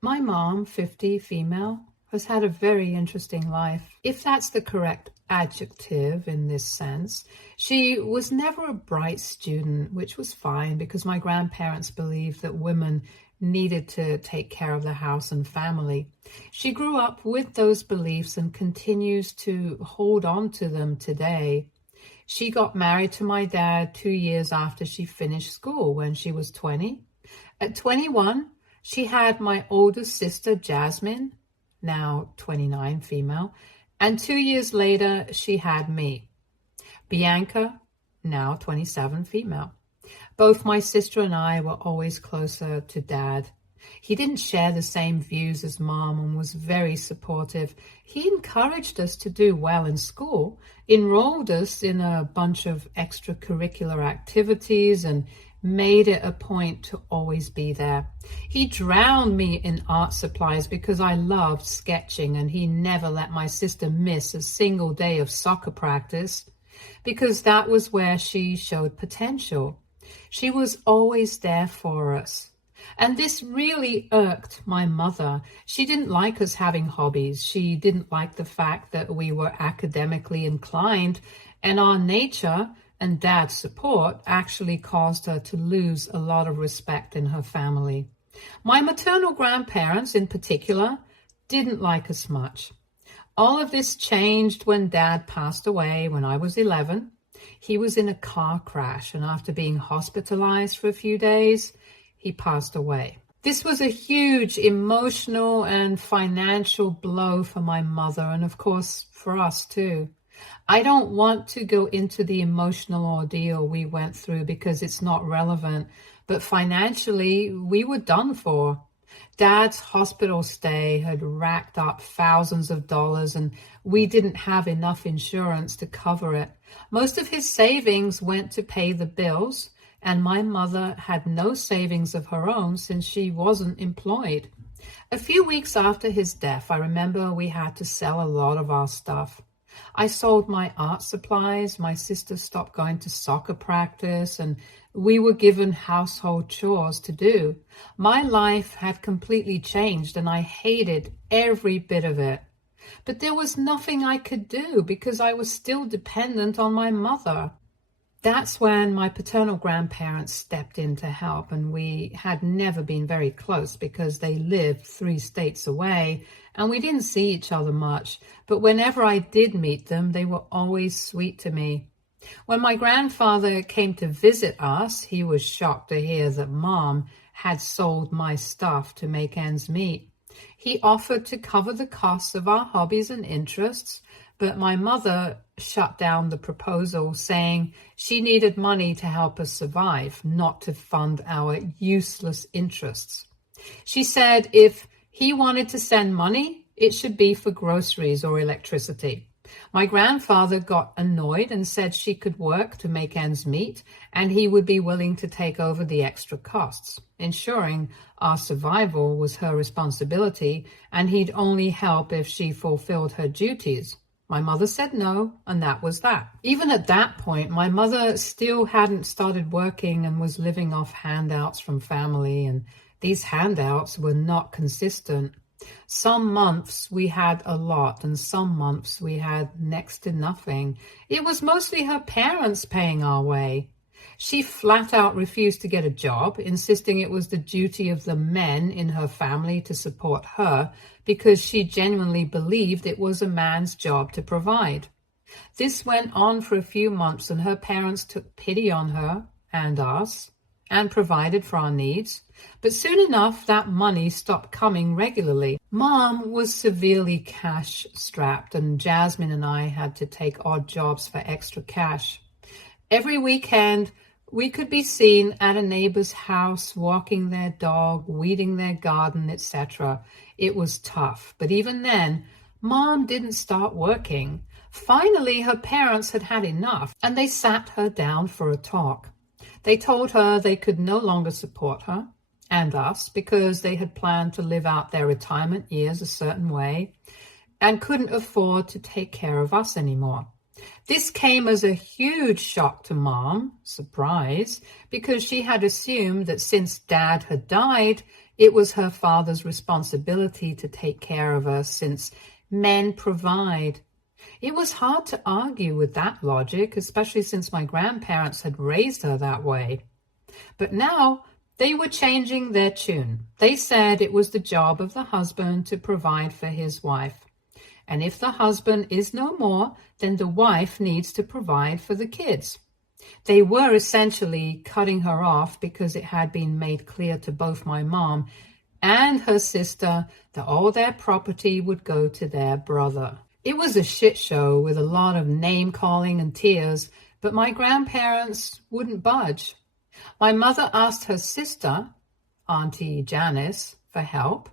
My mom, 50, female, has had a very interesting life, if that's the correct adjective in this sense. She was never a bright student, which was fine because my grandparents believed that women needed to take care of the house and family. She grew up with those beliefs and continues to hold on to them today. She got married to my dad 2 years after she finished school when she was 20. At 21, she had my oldest sister, Jasmine, now 29, female, and 2 years later, she had me, Bianca, now 27, female. Both my sister and I were always closer to Dad. He didn't share the same views as Mom and was very supportive. He encouraged us to do well in school, enrolled us in a bunch of extracurricular activities, and made it a point to always be there. He drowned me in art supplies because I loved sketching, and he never let my sister miss a single day of soccer practice because that was where she showed potential. She was always there for us. And this really irked my mother. She didn't like us having hobbies. She didn't like the fact that we were academically inclined, and our nature and Dad's support actually caused her to lose a lot of respect in her family. My maternal grandparents, in particular, didn't like us much. All of this changed when Dad passed away when I was 11. He was in a car crash, and after being hospitalized for a few days, he passed away. This was a huge emotional and financial blow for my mother, and of course for us too. I don't want to go into the emotional ordeal we went through because it's not relevant, but financially we were done for. Dad's hospital stay had racked up thousands of dollars, and we didn't have enough insurance to cover it. Most of his savings went to pay the bills, and my mother had no savings of her own since she wasn't employed. A few weeks after his death, I remember we had to sell a lot of our stuff. I sold my art supplies, my sister stopped going to soccer practice, and we were given household chores to do. My life had completely changed, and I hated every bit of it. But there was nothing I could do because I was still dependent on my mother. That's when my paternal grandparents stepped in to help, and we had never been very close because they lived 3 states away and we didn't see each other much. But whenever I did meet them, they were always sweet to me. When my grandfather came to visit us, he was shocked to hear that Mom had sold my stuff to make ends meet. He offered to cover the costs of our hobbies and interests, but my mother shut down the proposal, saying she needed money to help us survive, not to fund our useless interests. She said if he wanted to send money, it should be for groceries or electricity. My grandfather got annoyed and said she could work to make ends meet, and he would be willing to take over the extra costs. Ensuring our survival was her responsibility, and he'd only help if she fulfilled her duties. My mother said no, and that was that. Even at that point, my mother still hadn't started working and was living off handouts from family, and these handouts were not consistent. Some months we had a lot, and some months we had next to nothing. It was mostly her parents paying our way. She flat out refused to get a job, insisting it was the duty of the men in her family to support her because she genuinely believed it was a man's job to provide. This went on for a few months, and her parents took pity on her and us and provided for our needs. But soon enough, that money stopped coming regularly. Mom was severely cash-strapped, and Jasmine and I had to take odd jobs for extra cash. Every weekend, we could be seen at a neighbor's house, walking their dog, weeding their garden, etc. It was tough, but even then, Mom didn't start working. Finally, her parents had had enough, and they sat her down for a talk. They told her they could no longer support her and us because they had planned to live out their retirement years a certain way and couldn't afford to take care of us anymore. This came as a huge shock to Mom, surprise, because she had assumed that since Dad had died, It was her father's responsibility to take care of us since men provide. It was hard to argue with that logic, especially since my grandparents had raised her that way. But now they were changing their tune. They said it was the job of the husband to provide for his wife. And if the husband is no more, then the wife needs to provide for the kids. They were essentially cutting her off because it had been made clear to both my mom and her sister that all their property would go to their brother. It was a shit show with a lot of name-calling and tears, but my grandparents wouldn't budge. My mother asked her sister, Auntie Janice, for help.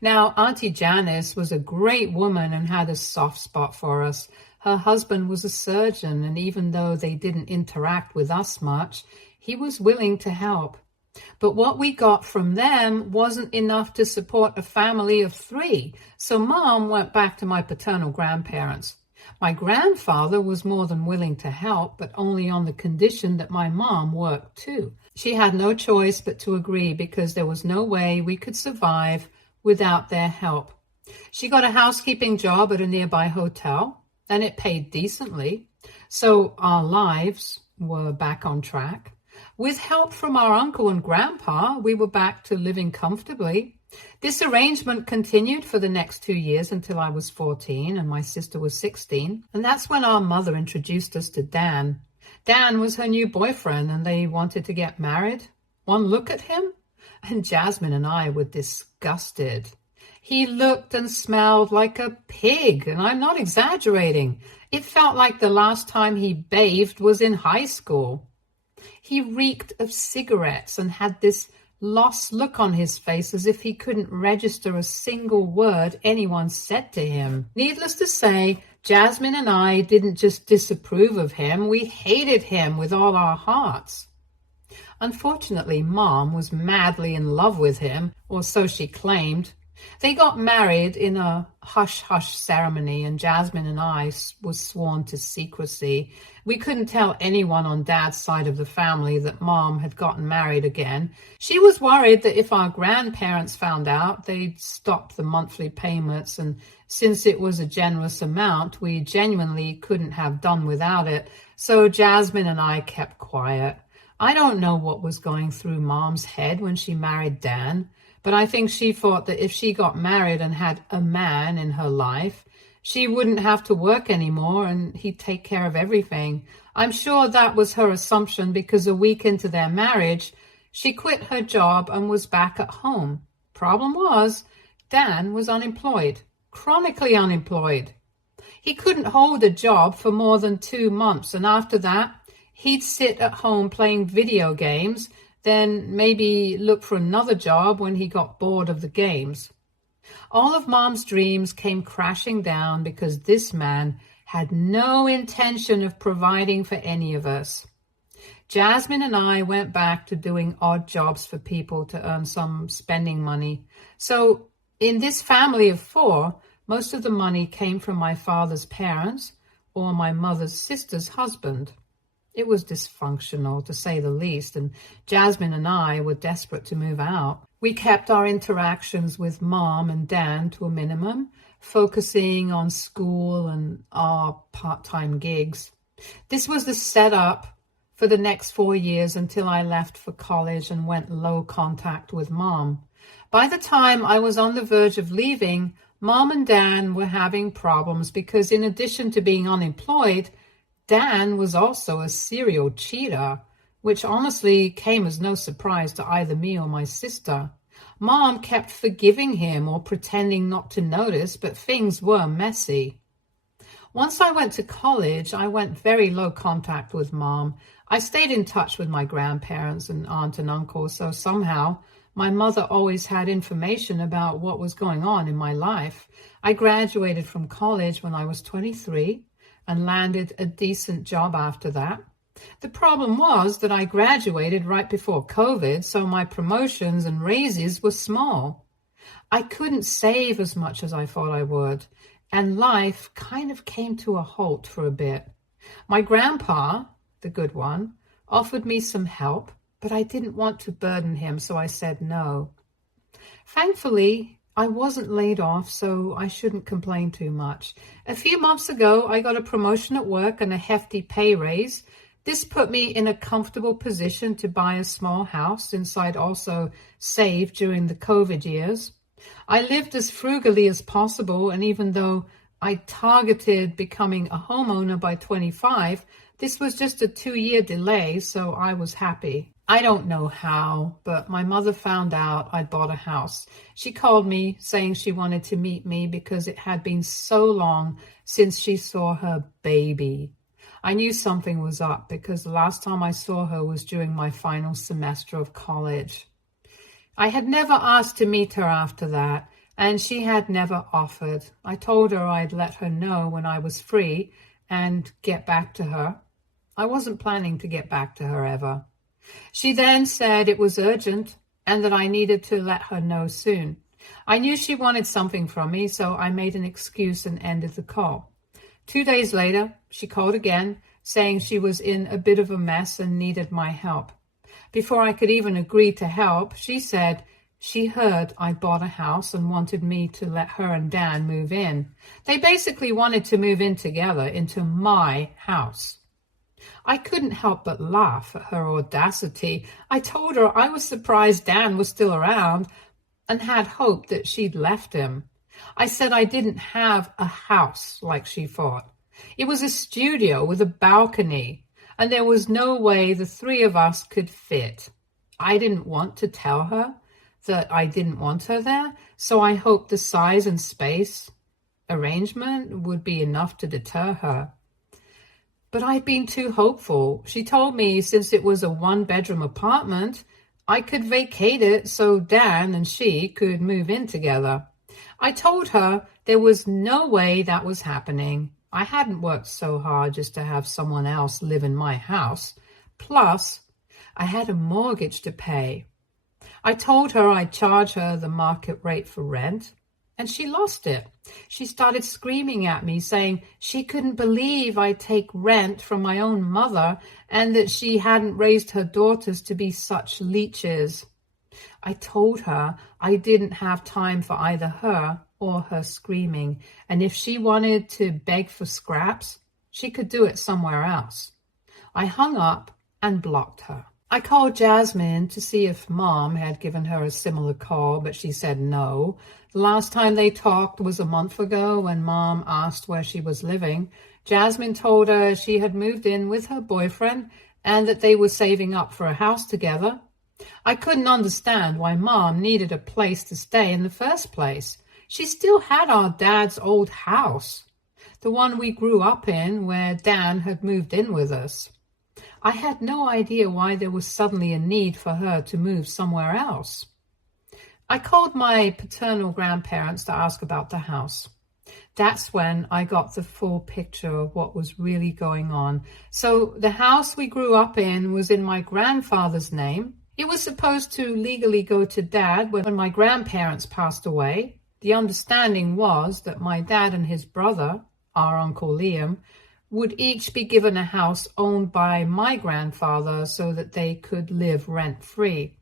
Now, Auntie Janice was a great woman and had a soft spot for us. Her husband was a surgeon, and even though they didn't interact with us much, he was willing to help. But what we got from them wasn't enough to support a family of 3, so Mom went back to my paternal grandparents. My grandfather was more than willing to help, but only on the condition that my mom worked too. She had no choice but to agree because there was no way we could survive without their help. She got a housekeeping job at a nearby hotel, and it paid decently, so our lives were back on track. With help from our uncle and grandpa, we were back to living comfortably. This arrangement continued for the next 2 years until I was 14 and my sister was 16, and that's when our mother introduced us to Dan. Dan was her new boyfriend, and they wanted to get married. One look at him, and Jasmine and I were disgusted. He looked and smelled like a pig, and I'm not exaggerating. It felt like the last time he bathed was in high school. He reeked of cigarettes and had this lost look on his face as if he couldn't register a single word anyone said to him. Needless to say, Jasmine and I didn't just disapprove of him, we hated him with all our hearts. Unfortunately, Mom was madly in love with him, or so she claimed. They got married in a hush-hush ceremony, and Jasmine and I was sworn to secrecy. We couldn't tell anyone on Dad's side of the family that Mom had gotten married again. She was worried that if our grandparents found out, they'd stop the monthly payments, and since it was a generous amount, we genuinely couldn't have done without it, so Jasmine and I kept quiet. I don't know what was going through Mom's head when she married Dan, but I think she thought that if she got married and had a man in her life, she wouldn't have to work anymore and he'd take care of everything. I'm sure that was her assumption because a week into their marriage, she quit her job and was back at home. Problem was, Dan was unemployed, chronically unemployed. He couldn't hold a job for more than 2 months, and after that, he'd sit at home playing video games, then maybe look for another job when he got bored of the games. All of Mom's dreams came crashing down because this man had no intention of providing for any of us. Jasmine and I went back to doing odd jobs for people to earn some spending money. So in this family of 4, most of the money came from my father's parents or my mother's sister's husband. It was dysfunctional, to say the least, and Jasmine and I were desperate to move out. We kept our interactions with Mom and Dan to a minimum, focusing on school and our part-time gigs. This was the setup for the next 4 years until I left for college and went low contact with Mom. By the time I was on the verge of leaving, Mom and Dan were having problems because in addition to being unemployed, Dan was also a serial cheater, which honestly came as no surprise to either me or my sister. Mom kept forgiving him or pretending not to notice, but things were messy. Once I went to college, I went very low contact with Mom. I stayed in touch with my grandparents and aunt and uncle, so somehow my mother always had information about what was going on in my life. I graduated from college when I was 23. And landed a decent job after that. The problem was that I graduated right before COVID, so my promotions and raises were small. I couldn't save as much as I thought I would, and life kind of came to a halt for a bit. My grandpa, the good one, offered me some help, but I didn't want to burden him, so I said no. Thankfully, I wasn't laid off, so I shouldn't complain too much. A few months ago, I got a promotion at work and a hefty pay raise. This put me in a comfortable position to buy a small house, since I'd also saved during the COVID years. I lived as frugally as possible, and even though I targeted becoming a homeowner by 25, this was just a 2-year delay, so I was happy. I don't know how, but my mother found out I'd bought a house. She called me saying she wanted to meet me because it had been so long since she saw her baby. I knew something was up because the last time I saw her was during my final semester of college. I had never asked to meet her after that, and she had never offered. I told her I'd let her know when I was free and get back to her. I wasn't planning to get back to her ever. She then said it was urgent and that I needed to let her know soon. I knew she wanted something from me, so I made an excuse and ended the call. 2 days later, she called again, saying she was in a bit of a mess and needed my help. Before I could even agree to help, she said she heard I bought a house and wanted me to let her and Dan move in. They basically wanted to move in together into my house. I couldn't help but laugh at her audacity. I told her I was surprised Dan was still around and had hoped that she'd left him. I said I didn't have a house like she thought. It was a studio with a balcony, and there was no way the three of us could fit. I didn't want to tell her that I didn't want her there, so I hoped the size and space arrangement would be enough to deter her. But I'd been too hopeful. She told me since it was a 1-bedroom apartment, I could vacate it so Dan and she could move in together. I told her there was no way that was happening. I hadn't worked so hard just to have someone else live in my house. Plus, I had a mortgage to pay. I told her I'd charge her the market rate for rent, and she lost it. She started screaming at me, saying she couldn't believe I'd take rent from my own mother and that she hadn't raised her daughters to be such leeches. I told her I didn't have time for either her or her screaming, and if she wanted to beg for scraps, she could do it somewhere else. I hung up and blocked her. I called Jasmine to see if Mom had given her a similar call, but she said no. The last time they talked was a month ago when Mom asked where she was living. Jasmine told her she had moved in with her boyfriend and that they were saving up for a house together. I couldn't understand why Mom needed a place to stay in the first place. She still had our dad's old house, the one we grew up in where Dan had moved in with us. I had no idea why there was suddenly a need for her to move somewhere else. I called my paternal grandparents to ask about the house. That's when I got the full picture of what was really going on. So the house we grew up in was in my grandfather's name. It was supposed to legally go to Dad when my grandparents passed away. The understanding was that my dad and his brother, our Uncle Liam, would each be given a house owned by my grandfather so that they could live rent-free.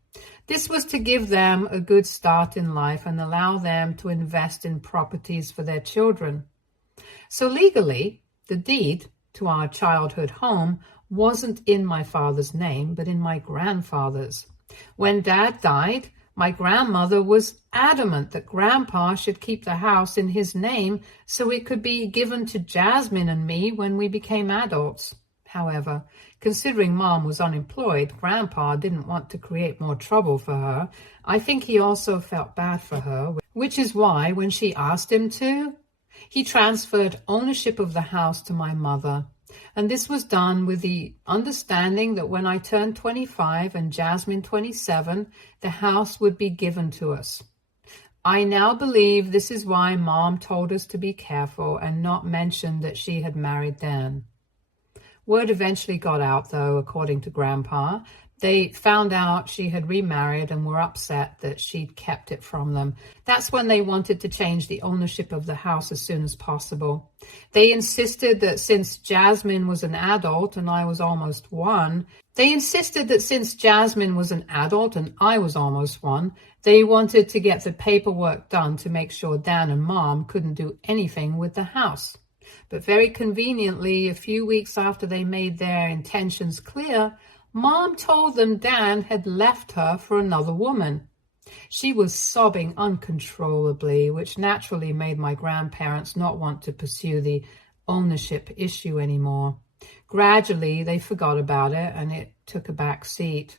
This was to give them a good start in life and allow them to invest in properties for their children. So legally, the deed to our childhood home wasn't in my father's name, but in my grandfather's. When Dad died, my grandmother was adamant that Grandpa should keep the house in his name so it could be given to Jasmine and me when we became adults. However, considering Mom was unemployed, Grandpa didn't want to create more trouble for her. I think he also felt bad for her, which is why when she asked him to, he transferred ownership of the house to my mother. And this was done with the understanding that when I turned 25 and Jasmine 27, the house would be given to us. I now believe this is why Mom told us to be careful and not mention that she had married Dan. Word eventually got out, though, according to Grandpa. They found out she had remarried and were upset that she'd kept it from them. That's when they wanted to change the ownership of the house as soon as possible. They insisted that since Jasmine was an adult and I was almost 1, They insisted that since Jasmine was an adult and I was almost one, they wanted to get the paperwork done to make sure Dan and Mom couldn't do anything with the house. But very conveniently, a few weeks after they made their intentions clear, Mom told them Dan had left her for another woman. She was sobbing uncontrollably, which naturally made my grandparents not want to pursue the ownership issue anymore. Gradually, they forgot about it, and it took a back seat.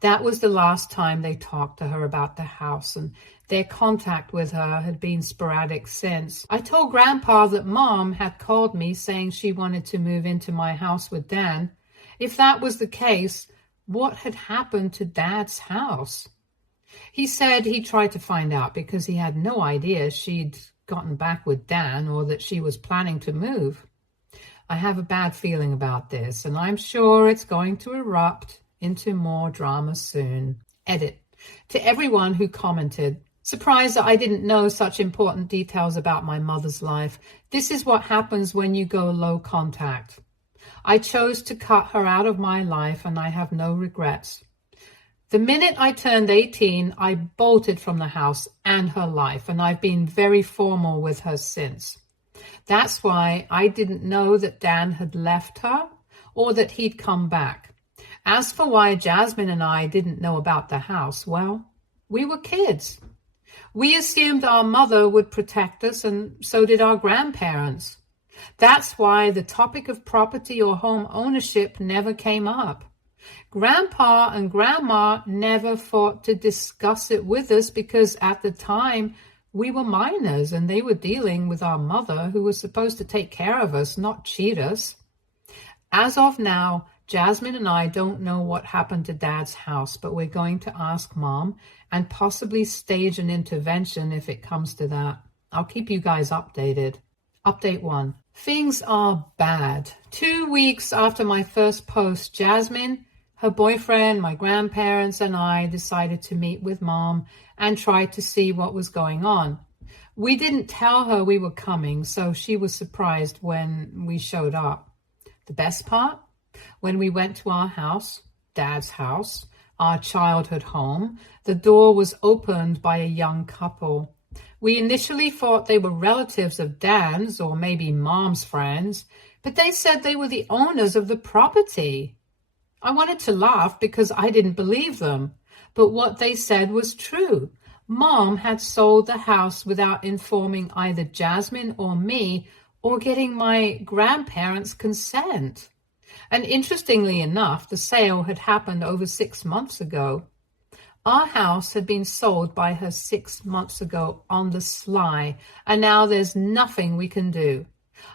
That was the last time they talked to her about the house, and their contact with her had been sporadic since. I told Grandpa that Mom had called me saying she wanted to move into my house with Dan. If that was the case, what had happened to Dad's house? He said he tried to find out because he had no idea she'd gotten back with Dan or that she was planning to move. I have a bad feeling about this, and I'm sure it's going to erupt into more drama soon. Edit. To everyone who commented, surprised that I didn't know such important details about my mother's life. This is what happens when you go low contact. I chose to cut her out of my life, and I have no regrets. The minute I turned 18, I bolted from the house and her life, and I've been very formal with her since. That's why I didn't know that Dan had left her or that he'd come back. As for why Jasmine and I didn't know about the house, well, we were kids. We assumed our mother would protect us, and so did our grandparents. That's why the topic of property or home ownership never came up. Grandpa and Grandma never thought to discuss it with us because at the time we were minors and they were dealing with our mother, who was supposed to take care of us, not cheat us. As of now, Jasmine and I don't know what happened to Dad's house, but we're going to ask Mom and possibly stage an intervention if it comes to that. I'll keep you guys updated. Update 1. Things are bad. 2 weeks after my first post, Jasmine, her boyfriend, my grandparents, and I decided to meet with Mom and try to see what was going on. We didn't tell her we were coming, so she was surprised when we showed up. The best part? When we went to our house, Dad's house, our childhood home, the door was opened by a young couple. We initially thought they were relatives of Dan's or maybe Mom's friends, but they said they were the owners of the property. I wanted to laugh because I didn't believe them, but what they said was true. Mom had sold the house without informing either Jasmine or me or getting my grandparents' consent. And interestingly enough, the sale had happened over 6 months ago. Our house had been sold by her 6 months ago on the sly, and now there's nothing we can do.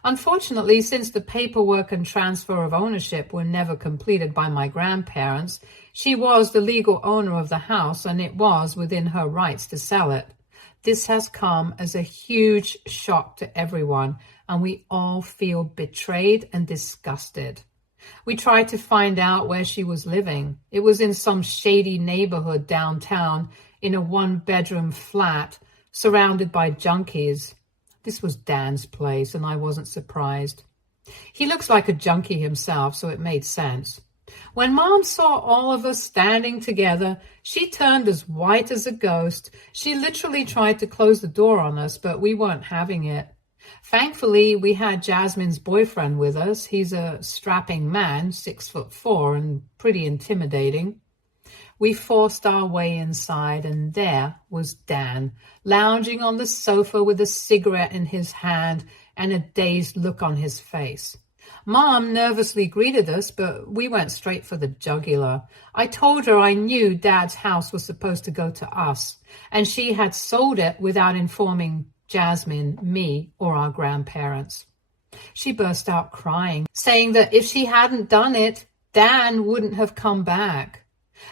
Unfortunately, since the paperwork and transfer of ownership were never completed by my grandparents, she was the legal owner of the house and it was within her rights to sell it. This has come as a huge shock to everyone, and we all feel betrayed and disgusted. We tried to find out where she was living. It was in some shady neighborhood downtown in a 1-bedroom flat surrounded by junkies. This was Dan's place, and I wasn't surprised. He looks like a junkie himself, so it made sense. When Mom saw all of us standing together, she turned as white as a ghost. She literally tried to close the door on us, but we weren't having it. Thankfully, we had Jasmine's boyfriend with us. He's a strapping man, 6'4", and pretty intimidating. We forced our way inside, and there was Dan, lounging on the sofa with a cigarette in his hand and a dazed look on his face. Mom nervously greeted us, but we went straight for the jugular. I told her I knew Dad's house was supposed to go to us, and she had sold it without informing Jasmine, me, or our grandparents. She burst out crying, saying that if she hadn't done it, Dan wouldn't have come back.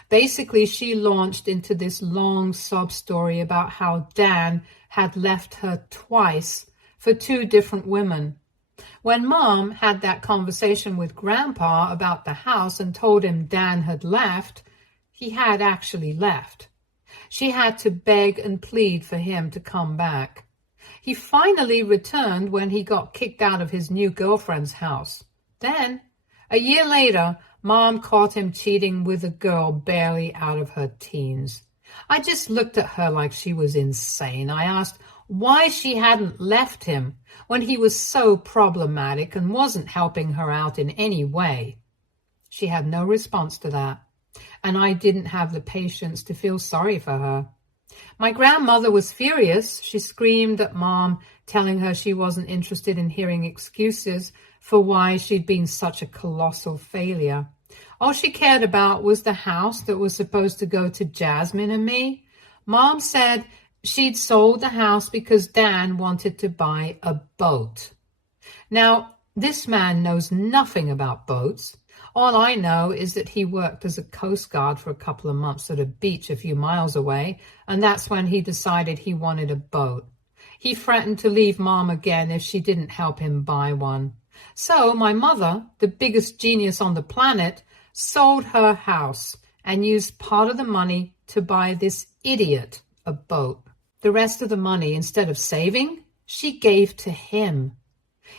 Basically, she launched into this long sob story about how Dan had left her twice for 2 different women. When Mom had that conversation with Grandpa about the house and told him Dan had left, he had actually left. She had to beg and plead for him to come back. He finally returned when he got kicked out of his new girlfriend's house. Then, a year later, Mom caught him cheating with a girl barely out of her teens. I just looked at her like she was insane. I asked why she hadn't left him when he was so problematic and wasn't helping her out in any way. She had no response to that, and I didn't have the patience to feel sorry for her. My grandmother was furious. She screamed at Mom, telling her she wasn't interested in hearing excuses for why she'd been such a colossal failure. All she cared about was the house that was supposed to go to Jasmine and me. Mom said she'd sold the house because Dan wanted to buy a boat. Now, this man knows nothing about boats. All I know is that he worked as a Coast Guard for a couple of months at a beach a few miles away, and that's when he decided he wanted a boat. He threatened to leave Mom again if she didn't help him buy one. So my mother, the biggest genius on the planet, sold her house and used part of the money to buy this idiot a boat. The rest of the money, instead of saving, she gave to him.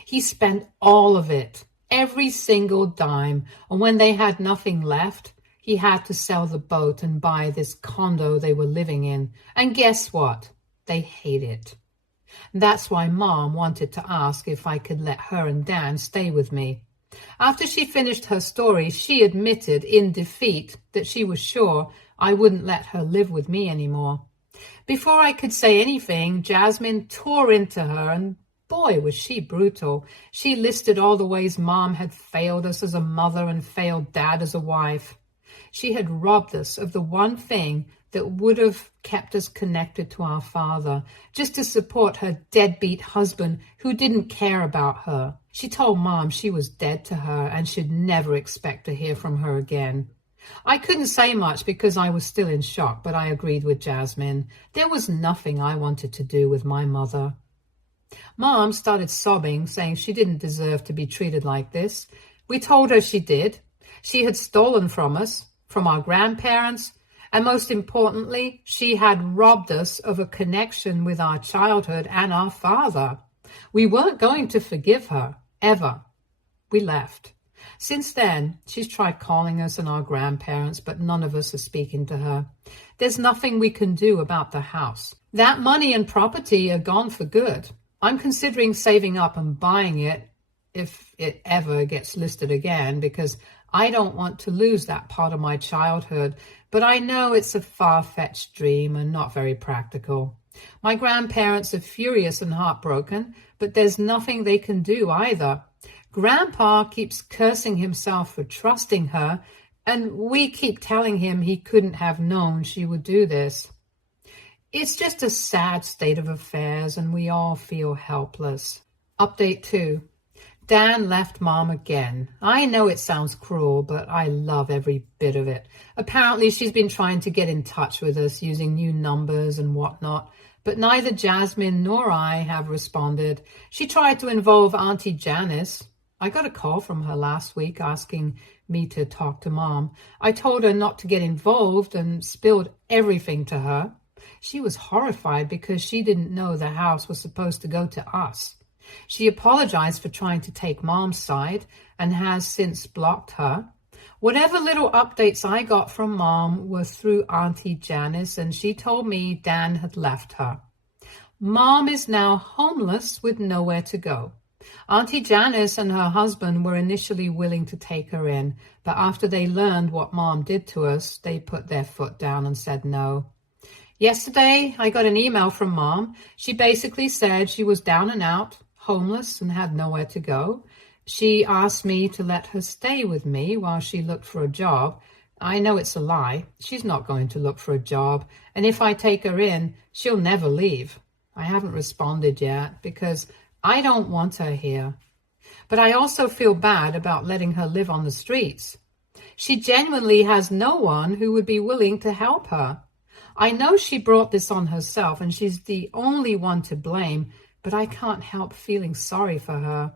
He spent all of it, every single dime, and when they had nothing left, he had to sell the boat and buy this condo they were living in. And guess what? They hate it. That's why Mom wanted to ask if I could let her and Dan stay with me. After she finished her story, she admitted in defeat that she was sure I wouldn't let her live with me anymore. Before I could say anything, Jasmine tore into her, and boy, was she brutal. She listed all the ways Mom had failed us as a mother and failed Dad as a wife. She had robbed us of the one thing that would have kept us connected to our father, just to support her deadbeat husband who didn't care about her. She told Mom she was dead to her and should never expect to hear from her again. I couldn't say much because I was still in shock, but I agreed with Jasmine. There was nothing I wanted to do with my mother. Mom started sobbing, saying she didn't deserve to be treated like this. We told her she did. She had stolen from us, from our grandparents, and most importantly, she had robbed us of a connection with our childhood and our father. We weren't going to forgive her, ever. We left. Since then, she's tried calling us and our grandparents, but none of us are speaking to her. There's nothing we can do about the house. That money and property are gone for good. I'm considering saving up and buying it if it ever gets listed again, because I don't want to lose that part of my childhood, but I know it's a far-fetched dream and not very practical. My grandparents are furious and heartbroken, but there's nothing they can do either. Grandpa keeps cursing himself for trusting her, and we keep telling him he couldn't have known she would do this. It's just a sad state of affairs, and we all feel helpless. Update 2. Dan left Mom again. I know it sounds cruel, but I love every bit of it. Apparently, she's been trying to get in touch with us using new numbers and whatnot, but neither Jasmine nor I have responded. She tried to involve Auntie Janice. I got a call from her last week asking me to talk to Mom. I told her not to get involved and spilled everything to her. She was horrified because she didn't know the house was supposed to go to us. She apologized for trying to take Mom's side and has since blocked her. Whatever little updates I got from Mom were through Auntie Janice, and she told me Dan had left her. Mom is now homeless with nowhere to go. Auntie Janice and her husband were initially willing to take her in, but after they learned what Mom did to us, they put their foot down and said no. Yesterday, I got an email from Mom. She basically said she was down and out, homeless, and had nowhere to go. She asked me to let her stay with me while she looked for a job. I know it's a lie. She's not going to look for a job, and if I take her in, she'll never leave. I haven't responded yet because I don't want her here. But I also feel bad about letting her live on the streets. She genuinely has no one who would be willing to help her. I know she brought this on herself and she's the only one to blame, but I can't help feeling sorry for her.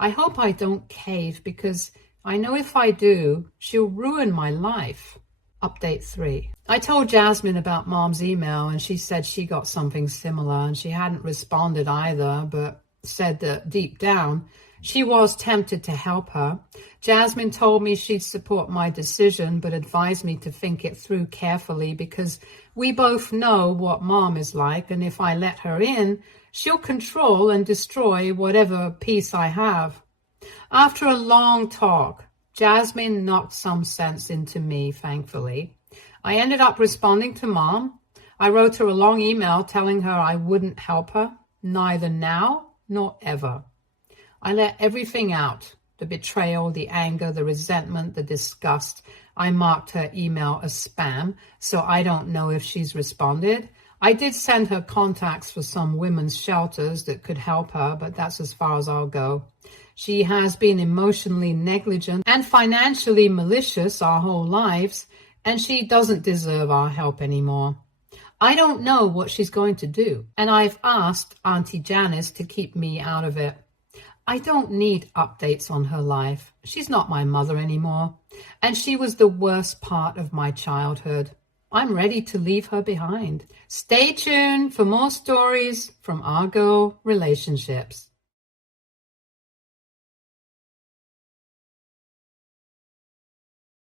I hope I don't cave because I know if I do, she'll ruin my life. Update 3. I told Jasmine about Mom's email and she said she got something similar and she hadn't responded either, but said that deep down, She was tempted to help her. Jasmine told me she'd support my decision, but advised me to think it through carefully because we both know what Mom is like, and if I let her in, she'll control and destroy whatever peace I have. After a long talk, Jasmine knocked some sense into me, thankfully. I ended up responding to Mom. I wrote her a long email telling her I wouldn't help her, neither now nor ever. I let everything out, the betrayal, the anger, the resentment, the disgust. I marked her email as spam, so I don't know if she's responded. I did send her contacts for some women's shelters that could help her, but that's as far as I'll go. She has been emotionally negligent and financially malicious our whole lives, and she doesn't deserve our help anymore. I don't know what she's going to do, and I've asked Auntie Janice to keep me out of it. I don't need updates on her life. She's not my mother anymore, and she was the worst part of my childhood. I'm ready to leave her behind. Stay tuned for more stories from Our Girl Relationships.